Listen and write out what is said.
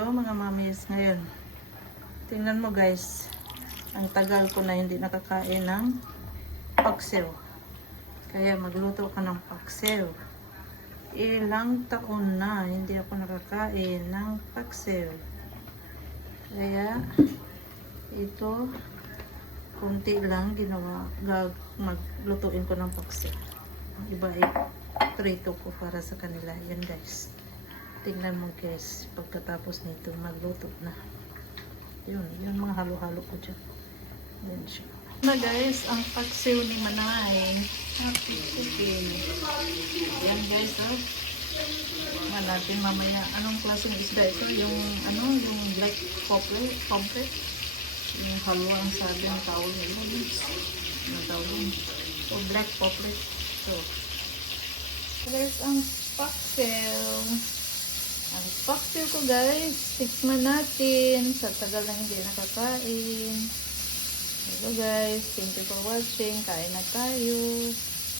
Hello mga mamis ngayon. Tingnan mo guys. Ang tagal ko na hindi nakakain ng paksiw. Kaya magluto ka ng paksiw. Ilang taon na hindi ako nakakain ng paksiw. Kaya ito konti lang ginawa gag maglutuin ko ng paksiw. Iba ay prito ko para sa kanila. Yan guys. Tingnan mo guys, pagkatapos nito magluto na. Yun, yun mga halo-halo ko dyan. Yan siya. Na guys, ang paksiw ni Manay. Happy cooking. Yan guys, oh. Tingnan natin mamaya. Anong klaseng isda ito? Yung, ano, yung black poplar, pomfret. Yung halwa ang sabi ng tawag nila. guys. Ano tawag? O black poplar. So, there's ang paksiw. Guys, tikman natin. Sa tagal na hindi nakakain. Hello guys, thank you for watching. Kain na tayo.